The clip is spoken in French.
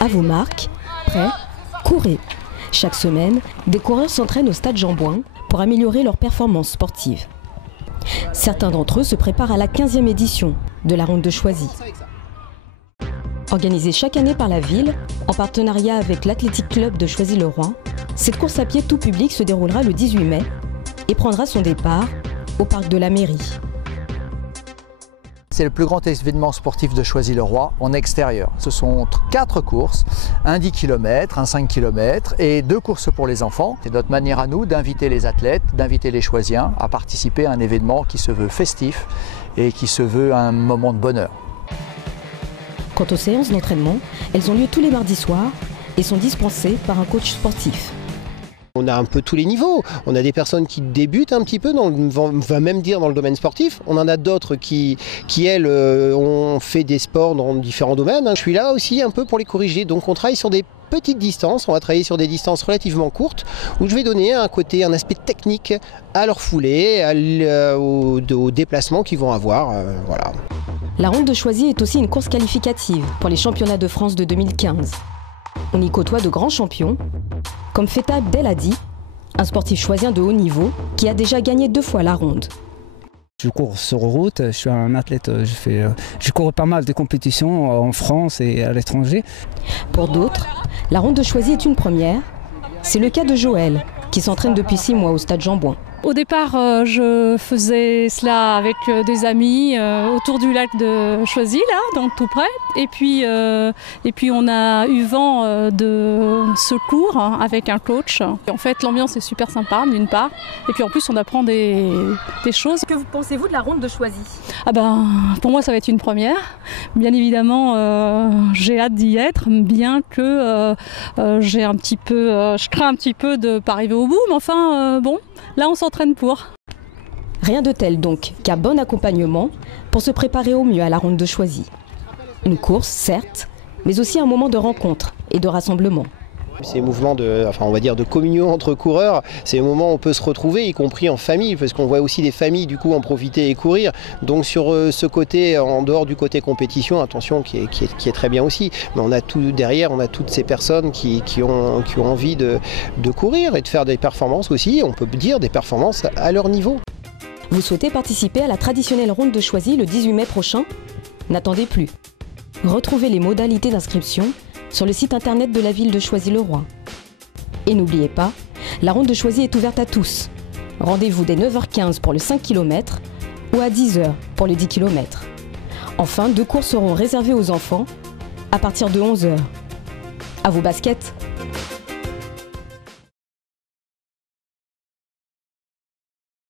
À vos marques, prêts, courez. Chaque semaine, des coureurs s'entraînent au stade Jean-Bouin pour améliorer leurs performances sportives. Certains d'entre eux se préparent à la 15e édition de la Ronde de Choisy. Organisée chaque année par la ville, en partenariat avec l'Athletic Club de Choisy-le-Roi, cette course à pied tout public se déroulera le 18 mai et prendra son départ au parc de la mairie. C'est le plus grand événement sportif de Choisy-le-Roi en extérieur. Ce sont 4 courses, un 10 km, un 5 km et 2 courses pour les enfants. C'est notre manière à nous d'inviter les athlètes, d'inviter les Choisiens à participer à un événement qui se veut festif et qui se veut un moment de bonheur. Quant aux séances d'entraînement, elles ont lieu tous les mardis soirs et sont dispensées par un coach sportif. On a un peu tous les niveaux. On a des personnes qui débutent un petit peu, on va même dire dans le domaine sportif. On en a d'autres qui elles, ont fait des sports dans différents domaines. Je suis là aussi un peu pour les corriger. Donc on travaille sur des petites distances. On va travailler sur des distances relativement courtes où je vais donner un aspect technique à leur foulée, aux déplacements qu'ils vont avoir. Voilà. La Ronde de Choisy est aussi une course qualificative pour les championnats de France de 2015. On y côtoie de grands champions, comme Feta Abdelhadi, un sportif choisien de haut niveau qui a déjà gagné 2 fois la ronde. Je cours sur route, je suis un athlète, je cours pas mal de compétitions en France et à l'étranger. Pour d'autres, la Ronde de Choisy est une première. C'est le cas de Joël, qui s'entraîne depuis 6 mois au stade Jean-Bouin. Au départ, je faisais cela avec des amis autour du lac de Choisy, là, donc tout près. Et puis on a eu vent de ce cours avec un coach. Et en fait, l'ambiance est super sympa, d'une part. Et puis en plus, on apprend des choses. Que pensez-vous de la Ronde de Choisy ? Pour moi, ça va être une première. Bien évidemment, j'ai hâte d'y être, bien que je crains un petit peu de ne pas arriver au bout. Mais enfin, bon, là, on s'entraîne pour. Rien de tel donc qu'un bon accompagnement pour se préparer au mieux à la Ronde de Choisy. Une course, certes, mais aussi un moment de rencontre et de rassemblement. Ces mouvements de communion entre coureurs, c'est un moment où on peut se retrouver, y compris en famille, parce qu'on voit aussi des familles du coup en profiter et courir. Donc sur ce côté, en dehors du côté compétition, attention, qui est très bien aussi, mais on a tout derrière, on a toutes ces personnes qui ont envie de courir et de faire des performances aussi, on peut dire des performances à leur niveau. Vous souhaitez participer à la traditionnelle Ronde de Choisy le 18 mai prochain ? N'attendez plus. Retrouvez les modalités d'inscription sur le site internet de la ville de Choisy-le-Roi. Et n'oubliez pas, la Ronde de Choisy est ouverte à tous. Rendez-vous dès 9h15 pour le 5 km ou à 10h pour le 10 km. Enfin, 2 courses seront réservées aux enfants à partir de 11h. À vos baskets!